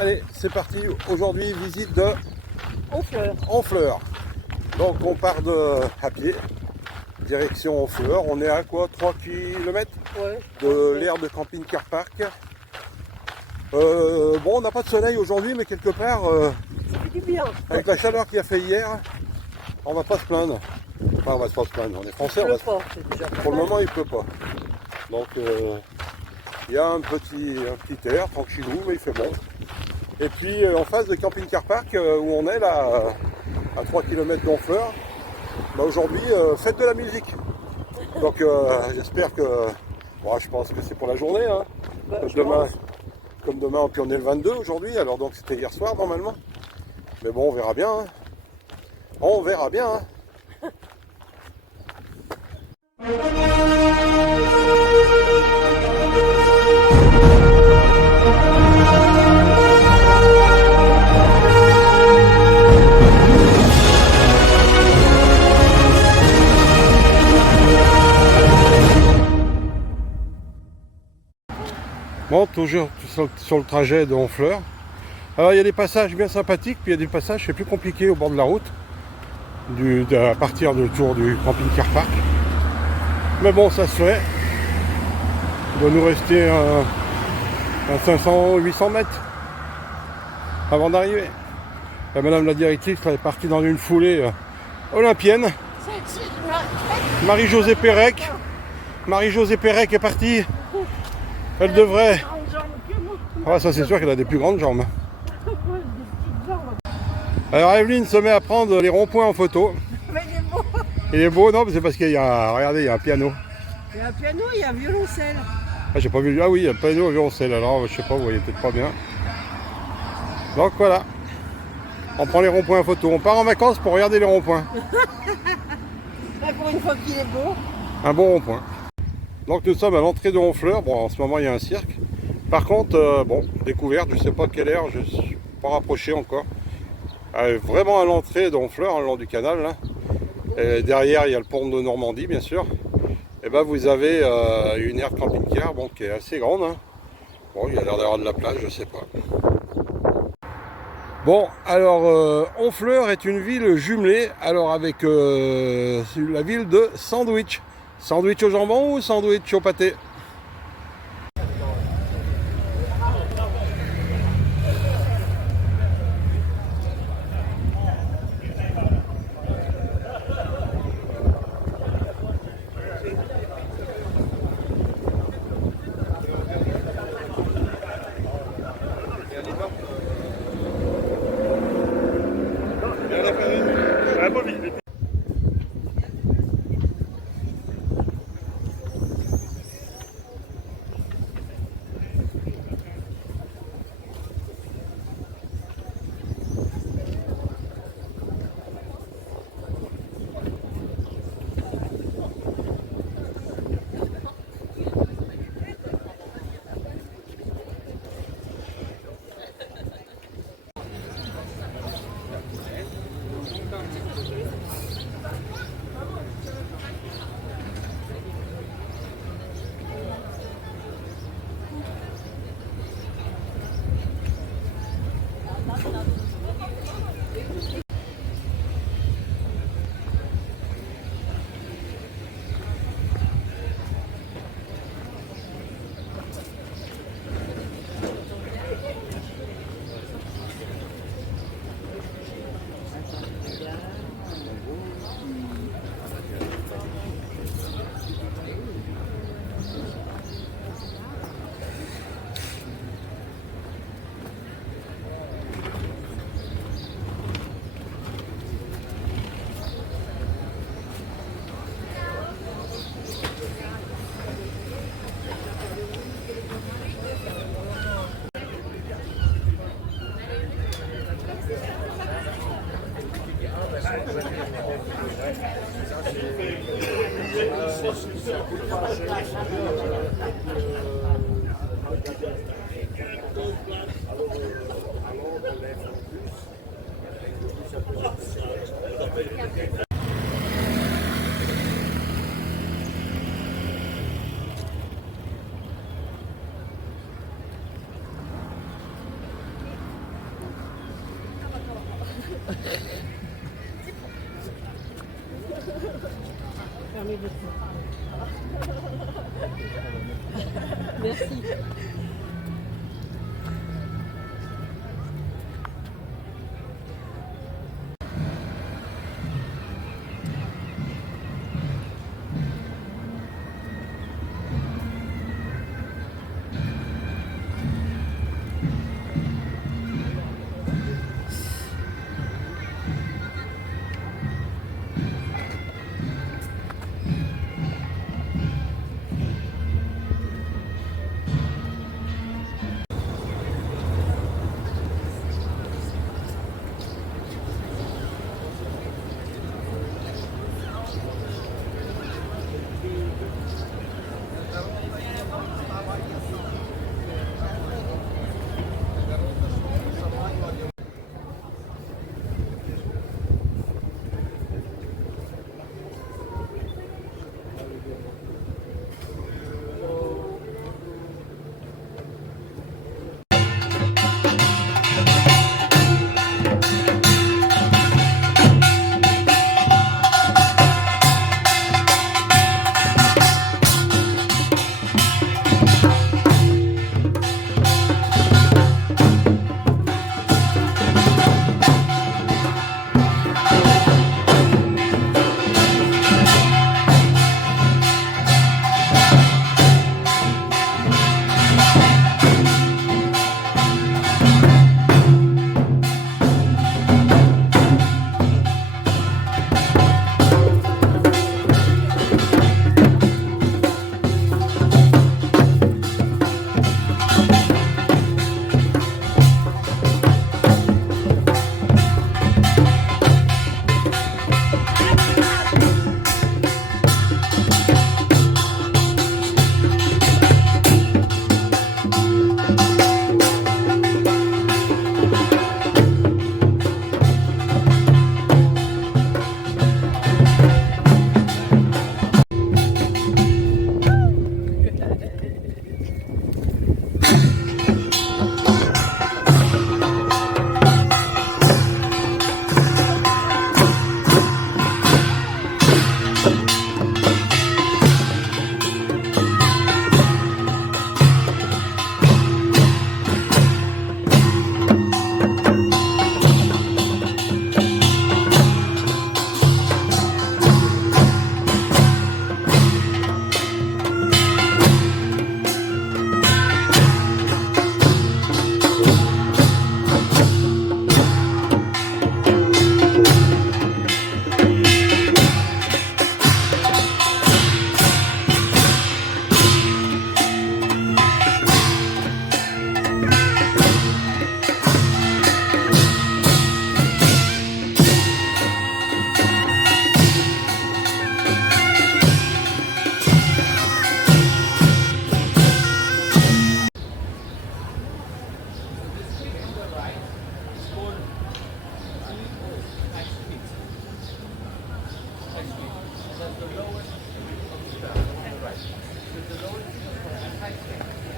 Allez, c'est parti. Aujourd'hui, visite de Honfleur. Honfleur. Donc on part à pied, direction Honfleur. On est à quoi, 3 km Ouais. de l'aire de camping car park. Bon, on n'a pas de soleil aujourd'hui, mais quelque part, Ça fait du bien. avec la chaleur qu'il a fait hier, on va pas se plaindre. Enfin, on va pas se plaindre. On est français. Il pleut pas, c'est déjà pas Pour le mal. moment, il pleut pas. Donc, il y a un petit air, tranquillou, mais il fait bon. Et puis, en face de camping car park, où on est là, à 3 km d'Honfleur, bah, aujourd'hui, fête de la musique. Donc, j'espère que... Bon, je pense que c'est pour la journée, hein. Bah, je Demain, pense. comme demain, puis on est le 22 aujourd'hui, alors donc c'était hier soir normalement. Mais bon, on verra bien. Hein. On verra bien. Hein. Bon, toujours sur le trajet de Honfleur. Alors il y a des passages bien sympathiques, puis il y a des passages c'est plus compliqué au bord de la route, à partir du tour du camping car park. Mais bon, ça se fait. Il doit nous rester à 500-800 mètres avant d'arriver. Madame la directrice elle est partie dans une foulée olympienne. Marie-Josée Pérec. Marie-Josée Pérec est partie. Elle devrait... Ah, ça c'est sûr qu'elle a des plus grandes jambes. Alors Evelyne se met à prendre les ronds-points en photo. Mais il est beau. Il est beau, non? C'est parce qu'il y a... Regardez, il y a un piano. Il y a un piano, il y a un violoncelle. Ah, j'ai pas vu. Ah oui, il y a un piano au violoncelle. Alors, je sais pas, vous voyez peut-être pas bien. Donc voilà. On prend les ronds-points en photo. On part en vacances pour regarder les ronds-points. Pour une fois qu'il est beau. Un bon rond-point. Donc nous sommes à l'entrée de Honfleur. Bon, en ce moment, il y a un cirque. Par contre, bon, découverte, je sais pas quelle heure, je suis pas rapproché encore. Vraiment à l'entrée de Honfleur, le long du canal. Là. Et derrière, il y a le pont de Normandie, bien sûr. Et ben, vous avez une aire camping-car bon, qui est assez grande. Hein. Bon, il y a l'air d'avoir de la place, je sais pas. Bon, alors, Honfleur est une ville jumelée, alors avec la ville de Sandwich. Sandwich au jambon ou sandwich au pâté? Fermez votre main. Merci.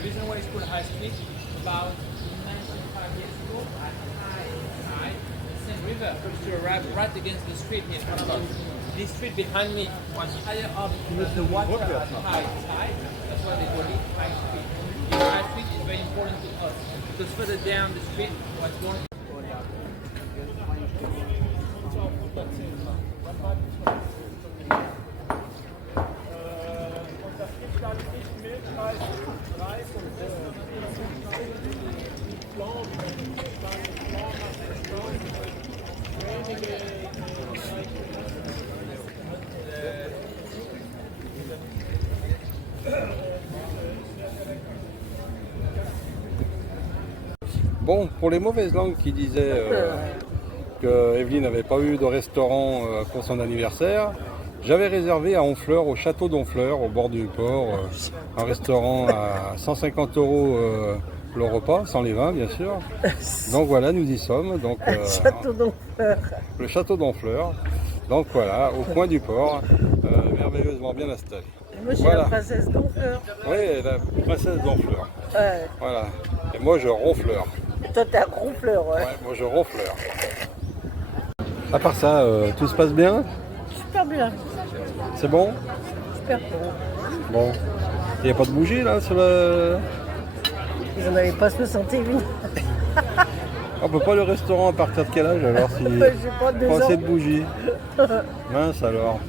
The reason why it's called High Street, about 95 years ago, at high tide, the Seine River used to arrive right against the street here in front of us. This street behind me was higher up than the water at high tide. That's why they call it High Street. This High Street is very important to us because further down the street was going. Bon, pour les mauvaises langues qui disaient que Evelyne n'avait pas eu de restaurant pour son anniversaire, j'avais réservé à Honfleur, au château d'Honfleur, au bord du port, un restaurant à 150 € le repas, sans les vins bien sûr. Donc voilà, nous y sommes. Donc, Château d'Honfleur. Le château d'Honfleur. Donc voilà, au coin du port, merveilleusement bien installé. Moi, je suis Voilà. la princesse d'Honfleur. Oui, la princesse d'Honfleur. Ouais. Voilà. Et moi je ronfleur. Toi, t'es un ronfleur, ouais. Ouais, moi je ronfleur. À part ça, tout se passe bien? Super bien. C'est bon? Super bon. Bon. Il n'y a pas de bougie là sur le... Ils en avaient pas 61. On peut pas le restaurant à partir de quel âge alors si... J'ai pas 2 Pas ans. assez de bougies. Mince alors.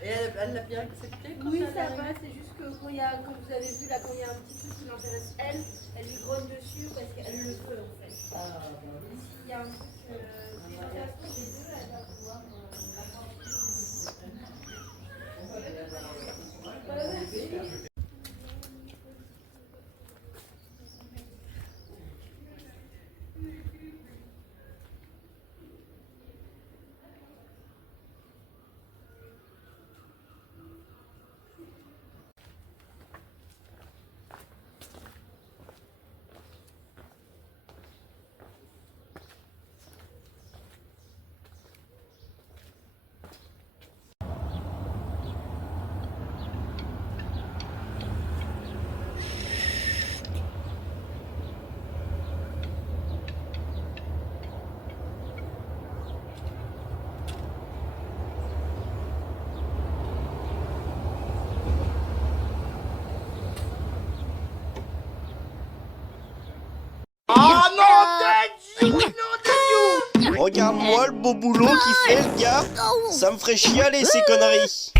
Et elle l'a bien accepté quand Oui, elle ça arrive. va, c'est juste que quand, comme vous avez vu là, quand il y a un petit truc qui l'intéresse elle lui grogne dessus parce qu'elle le veut en fait. S'il y a un truc qui l'intéresse pas les deux, elle va pouvoir Regarde-moi le beau boulot qu'il fait le gars. Ça me ferait chialer ces conneries.